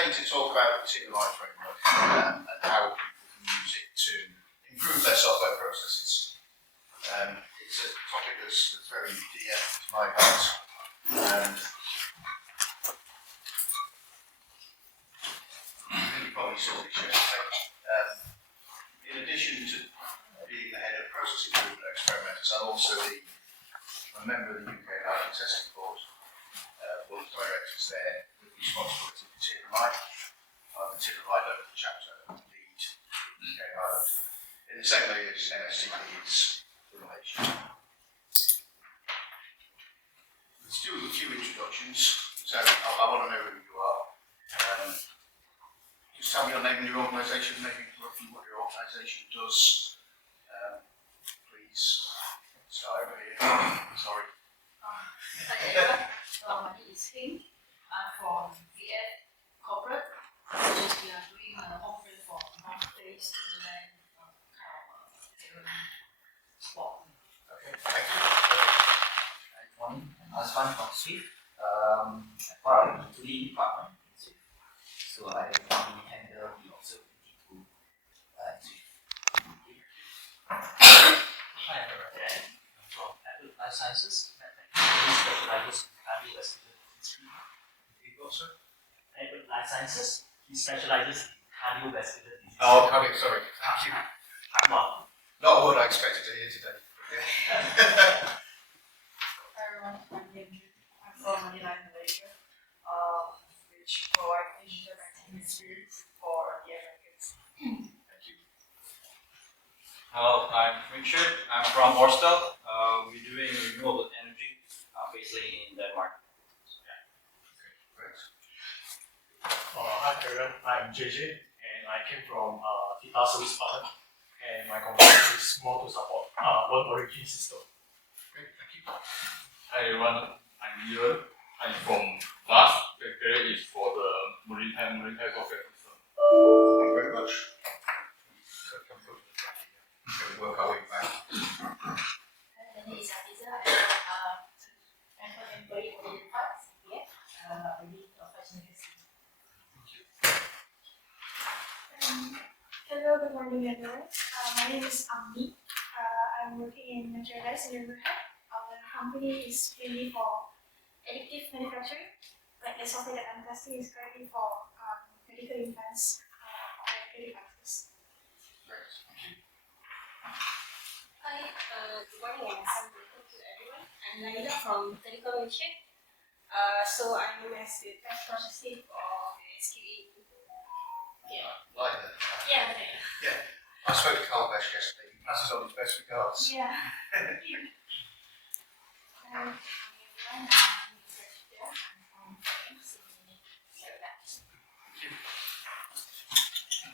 today to talk about the TMMi framework and how people can use it to improve their software processes. It's a topic that's very dear to my heart, and I think you probably saw this yesterday. In addition to being the head of process improvement at Experimentus, I'm also a member of the UK Pilot Testing Board, one of the directors there with responsibility for TMMi. I'm the TMMi local chapter lead for UK Pilot. In the same way as MSTB is for Malaysian. Let's do a few introductions. So I want to know who you are. Just tell me your name and your organisation, maybe roughly what your organisation does. Please start over here. Sorry. My name is Hing. I'm from VF Corporate. We are doing a home frame for non-face to the land sport. Okay, thank you. Good morning, I'm Aswan from Swift. I'm part of the tooling department in Swift. So I mainly handle the observability tool in Swift. Hi, I'm Dan. I'm from Apple Life Sciences. He specializes in cardiovascular disease. Apple Life Sciences. He specializes in cardiovascular disease. Oh, okay, sorry. Thank you. Well, Not a word I expected to hear today. Hi everyone, I'm Andrew. I'm from Manila, Malaysia, which provides digital banking experience for the Americans. Thank you. Hello, I'm Richard. I'm from Orstel. We're doing renewable energy, basically in Denmark. Great. hi everyone, I'm JJ and I came from Tita Service Partner and my company is more to support one origin system. Great, thank you. Hi everyone, I'm Leon. I'm from VAS. The career is for the maritime software system. Thank you very much. We'll work our way back. My name is Abiza. I'm an employee of the parts. I lead fashion industry. Hello, good morning everyone. My name is Amni. I'm working in merchandise and overhead. Our company is mainly for additive manufacturing. Like the software that I'm testing is currently for medical implants or medical devices. Great, thank you. Hi, good morning and welcome to everyone. I'm Laila from Telecommunication. So I'm as the test processing for SQE. Like that. Yeah, okay. Yeah. I spoke to Carl Besh yesterday. He passes on his best regards. Yeah. Thank you. Everyone, I'm from France.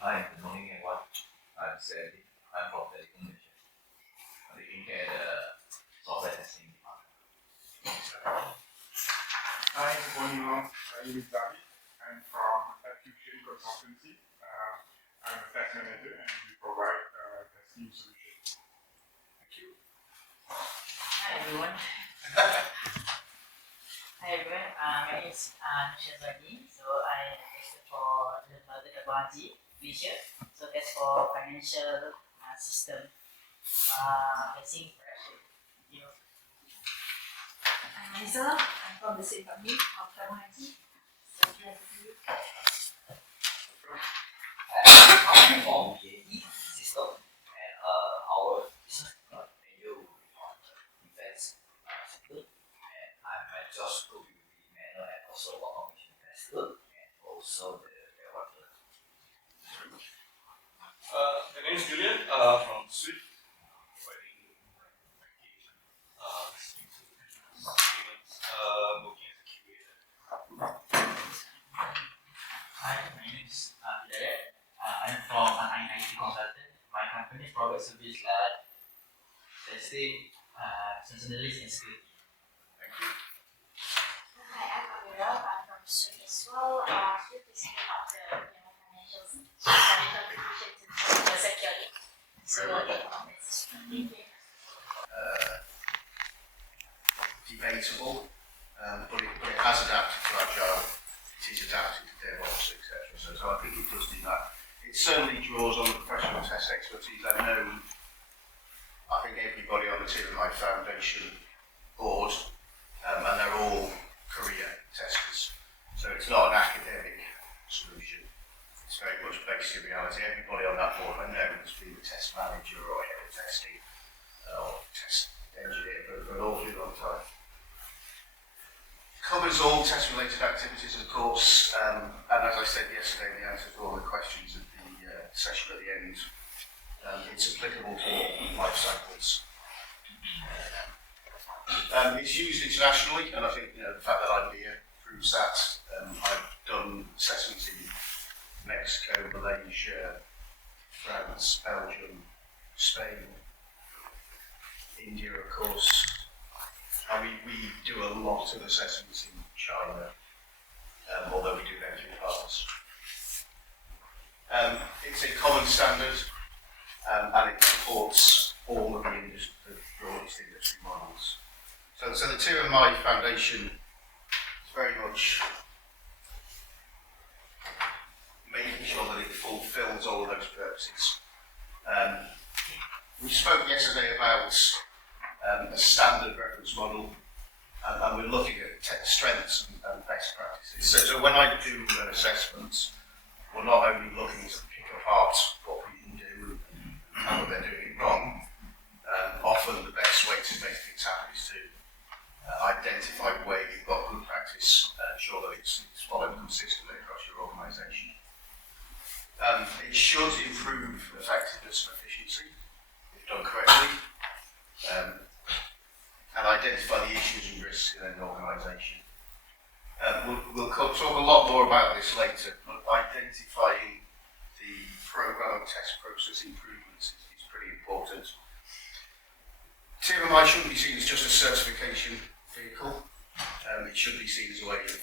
Hi, good morning everyone. I'm Sandy. I'm from Telecommunication. I'm taking care of the software testing department. Hi, good morning all. My name is David. I'm from Execution Consultancy. I'm a test manager and we provide testing solutions. Thank you. Hi everyone. My name is Nishazani. So I tested for the technology feature. So that's for financial system testing operation. I'm Liza. I'm from the same company of Technology. I'm from BAE system and our business menu on the defense sector and I'm just going to be manual and also automation tester and also the developer. My name is Julian from Swift. Providing application working as a QA. Hi, my name is Hidayat. I'm from an IT consultant. My company provides service like testing, sensitivity and security. Thank you. Hi, I'm Amira. I'm from Swift as well. Swift is here of the financial application to security. So, thank you. Debatable, but it has adapted to Agile. It is adapted to DevOps, etc. So I think it does do that. It certainly draws on the professional test expertise. I think everybody on the TMMi Foundation board, and they're all career testers. So it's not an academic solution. It's very much based in reality. Everybody on that board I know has been a test manager or head of testing or test engineer for an awfully long time. Covers all test-related activities, of course, and as I said yesterday, the answer to all the questions at the session at the end, it's applicable to all life cycles. It's used internationally, and I think the fact that I'm here proves that. I've done assessments in Mexico, Malaysia, France, Belgium, Spain, India, of course. And we do a lot of assessments in China, although we do them through partners. It's a common standard, and it supports all of the broadest industry models. So the TMMi Foundation is very much making sure that it fulfills all of those purposes. We spoke yesterday about a standard reference model, and we're looking at strengths and best practices. So when I do an assessment, we're not only looking to pick apart what people do and what they're doing it wrong. Often the best way to make things happen is to identify where you've got good practice and ensure that it's followed consistently across your organisation. It should improve effectiveness and efficiency if done correctly. And identify the issues and risks in an organisation. We'll talk a lot more about this later, but identifying the programme and test process improvements is pretty important. TMMi shouldn't be seen as just a certification vehicle. It should be seen as a way of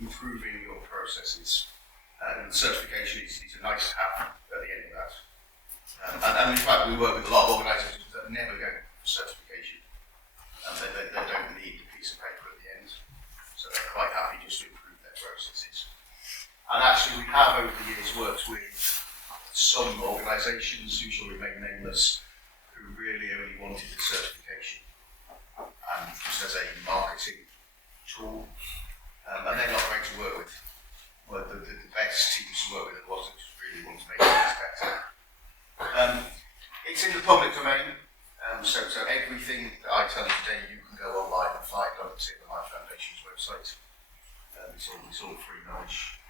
improving your processes. And certification is a nice to have at the end of that. And in fact, we work with a lot of organisations that never go for certification. And they don't need the piece of paper at the end. So they're quite happy just to improve their processes. And actually, we have over the years worked with some organisations who shall remain nameless, who really only wanted the certification and just as a marketing tool. And they're not great to work with. Well, the best teams to work with are the ones that just really want to make things better. It's in the public domain. So everything that I tell you today, you can go online and find on the TMMi Foundation's website. It's all free knowledge.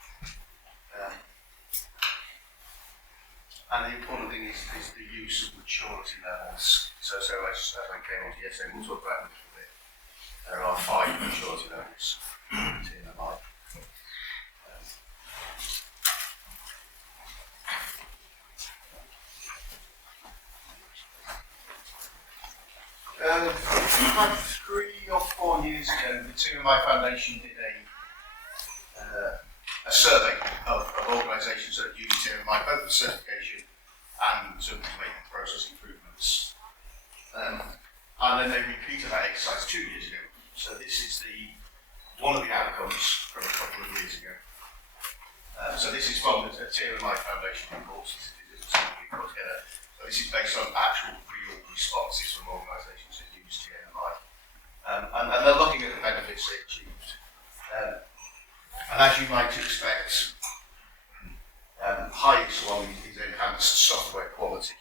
And the important thing is the use of maturity levels. So as I came on to yesterday, we'll talk about it a little bit. There are 5 maturity levels in TMMi. About 3 or 4 years ago, the TMMi Foundation did a survey of organisations that use TMMi, both for certification and to make process improvements. And then they repeated that exercise 2 years ago. So this is one of the outcomes from a couple of years ago. So this is from the TMMi Foundation report. This is something we put together. So this is based on actual real responses from organisations that use TMMi. And they're looking at the benefits they achieved. And as you might expect, highest one is enhanced software quality,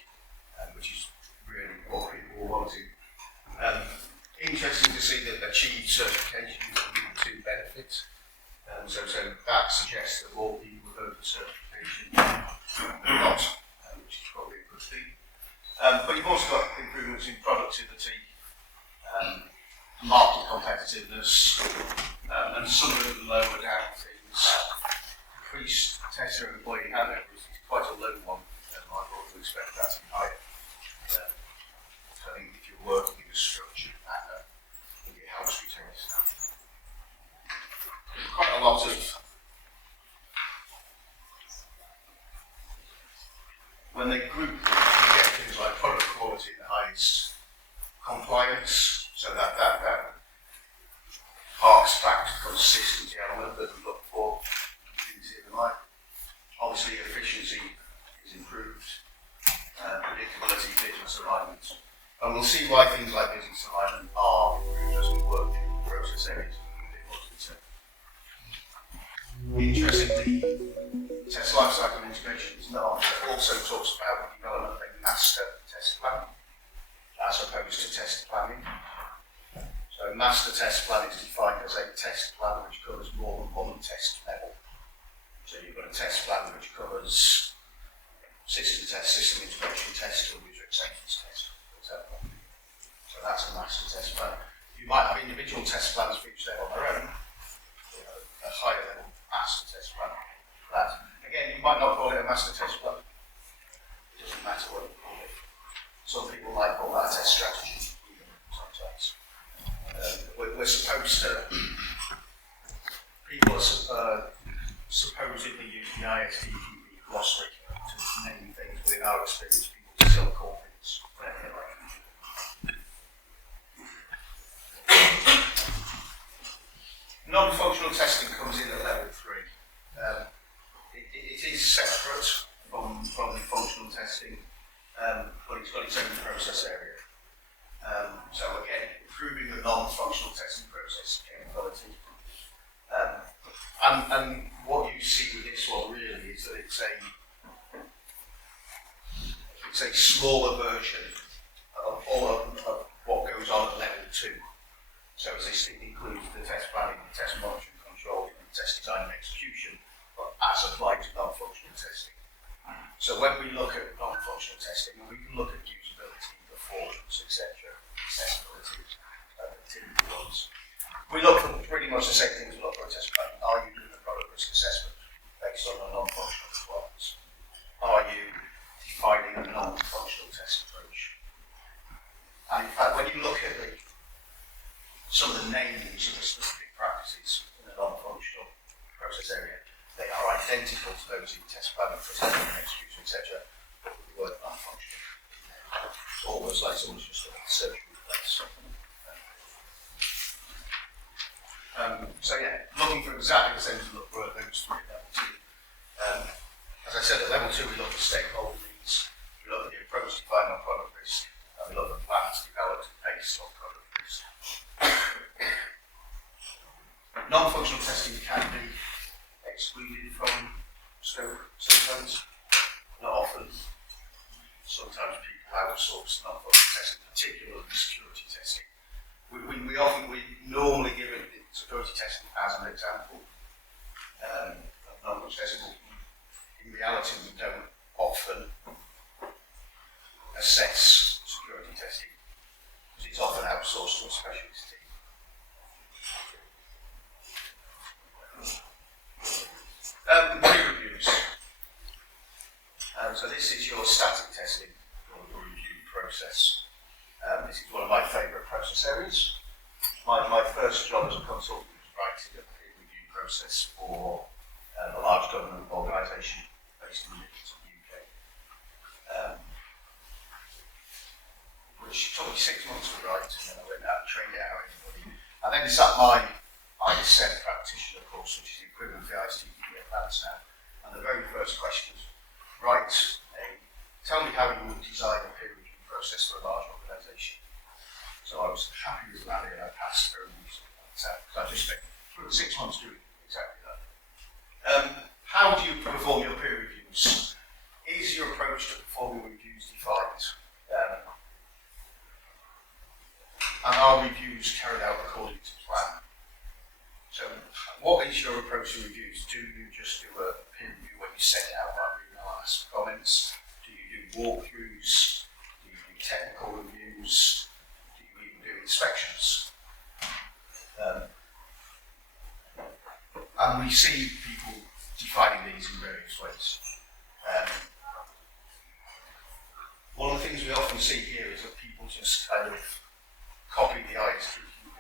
which is really what people are wanting. Interesting to see that achieved certification is leading to benefit. So that suggests that more people go for certification than not, which is probably a good thing. But you've also got improvements in productivity, market competitiveness, and some of the lower down things. Increased tester and employee handover is quite a low one. I would expect that to be higher. So I think if you're working in a structured manner, I think it helps retain staff. Quite a lot of when they group them, you get things like product quality and the highest compliance, so that harks back to the consistency element that we look for. obviously efficiency is improved, predictability, business alignment. And we'll see why things like business alignment are improved as we work through the process areas a bit more detail. Interestingly, test lifecycle integration is not, also talks about the development of a master test plan as opposed to test planning. So master test plan is defined as a test plan which covers more than one test level. So you've got a test plan which covers system test, system integration test, or user acceptance test, for example. So that's a master test plan. You might have individual test plans for each level on their own, a higher level master test plan. That. Again, you might not call it a master test plan. It doesn't matter what you call it. Some people might call that a test strategy, sometimes. We're supposed to, people are supposedly use the ISTQB glossary to name things, but in our experience, people still call things anyway. Non-functional testing comes in at level 3. It is separate from the functional testing, but it's got its own process area. So again, improving the non-functional testing process capability. And what you see with this one really is that it's a smaller version of all of what goes on at level 2. So this includes the test planning, the test monitoring, control, and test design and execution, but as applied to non-functional testing. So when we look at non-functional testing, we can look at usability, performance, etc., accessibility, activity ones. We look for pretty much the same things we look for a test planning. Are you doing a product risk assessment based on a non-functional requirements? Are you defining a non-functional test approach? And in fact, when you look at some of the names of the specific practices in the non-functional process area, they are identical to those in test planning, test execution, etc., but with the word non-functional. It's almost like someone's just got a surgery place. So yeah, looking for exactly the same as we look for at those 3 at level 2. As I said, at level 2 we look at stakeholder needs, we look at the approach to defining our product risk, and we look at plans developed based on product risk. Non-functional testing can be excluded from scope sometimes, not often. Sometimes people outsource non-functional testing, particularly security testing. We normally give it security testing as an example of non-functional testing. In reality, we don't often assess security testing because it's often outsourced to a specialist team. Peer reviews. So this is your static testing or your review process. This is one of my favourite process areas. My first job as a consultant was writing a peer review process for a large government organisation based in the Midlands of the UK, which took me 6 months to write, and then I went out and trained it out everybody. I then sat my ISET practitioner course, which is the equivalent of the ISTQB advanced now, and the very first question was, tell me how you would design a peer review process for a large organisation. So I was happy with that and I passed through because I just spent 6 months doing exactly that. How do you perform your peer reviews? Is your approach to performing reviews defined? And are reviews carried out according to plan? So what is your approach to reviews? Do you just do a peer review when you send it out by email and ask for comments? Do you do walkthroughs? Do you do technical reviews? Do you even do inspections? And we see people defining these in various ways. One of the things we often see here is that people just kind of copy the ISTQB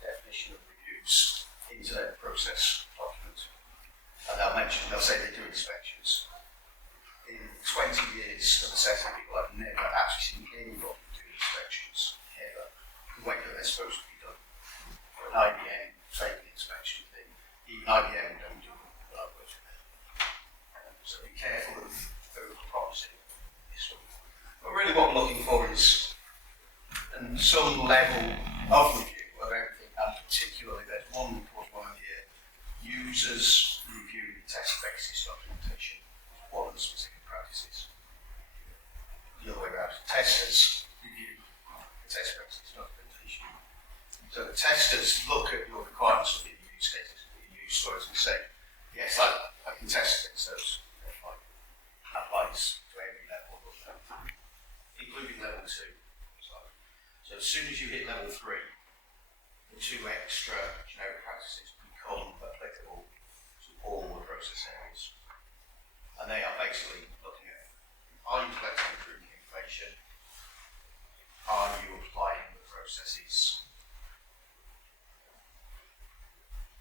definition of reviews into their process document. And they'll say they do inspections. In 20 years of assessing people, I've never actually seen anybody do inspections ever, the way that they're supposed to be done. For an IBM training inspection thing, even IBM don't do them, but I've worked with them. So we and some level of review of everything, and particularly there's one important one here, users review test basis documentation, one of the specific practices. The other way around, testers review test basis documentation. So the testers look at your requirements for the use cases that you use stories and say, yes, I can test against those. Applies to every level of them, including level 2. So as soon as you hit level 3, the 2 extra generic practices become applicable to all the process areas. And they are basically looking at, are you collecting and improving information? Are you applying the processes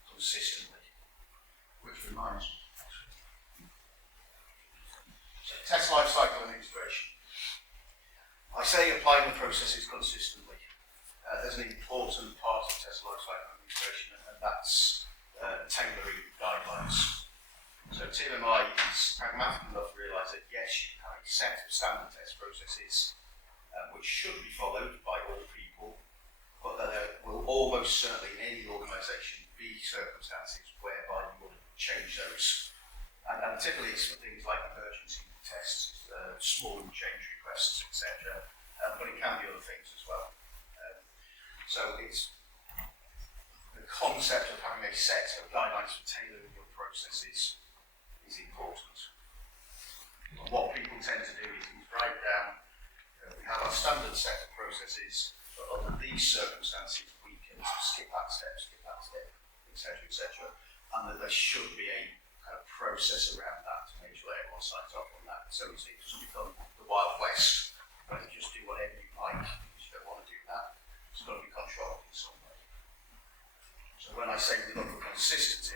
consistently? Which reminds me, so test lifecycle and integration. I say applying the processes consistently. There's an important part of test lifecycle and integration, and that's tailoring guidelines. So TMMi is pragmatic enough to realise that yes, you have a set of standard test processes which should be followed by all people, but there will almost certainly in any organisation be circumstances whereby you will change those. And typically it's for things like emergency tests, small change requests, etc. But it can be other things as well. So it's the concept of having a set of guidelines for tailoring your processes is important. And what people tend to do is write down, we have our standard set of processes, but under these circumstances we can skip that step, etc., and that there should be a kind of process around that to make sure everyone signs off on that. So it doesn't become the Wild West, where you just do whatever you like, because you don't want to do that. It's got to be controlled in some way. So when I say we look for consistency,